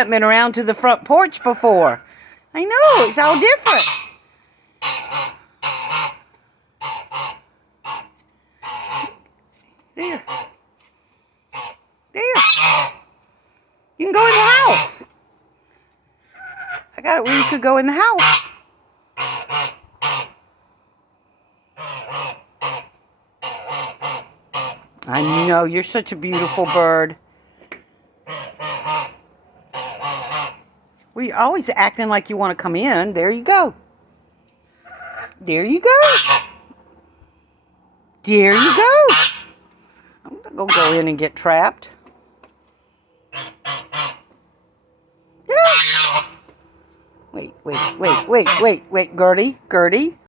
haven't been around to the front porch before. I know, it's all different. There. There. You can go in the house. I got it where you could go in the house. I know, you're such a beautiful bird. Well, you're always acting like you want to come in. There you go. There you go. There you go. I'm not going to go in and get trapped. Yeah. Wait, Gertie.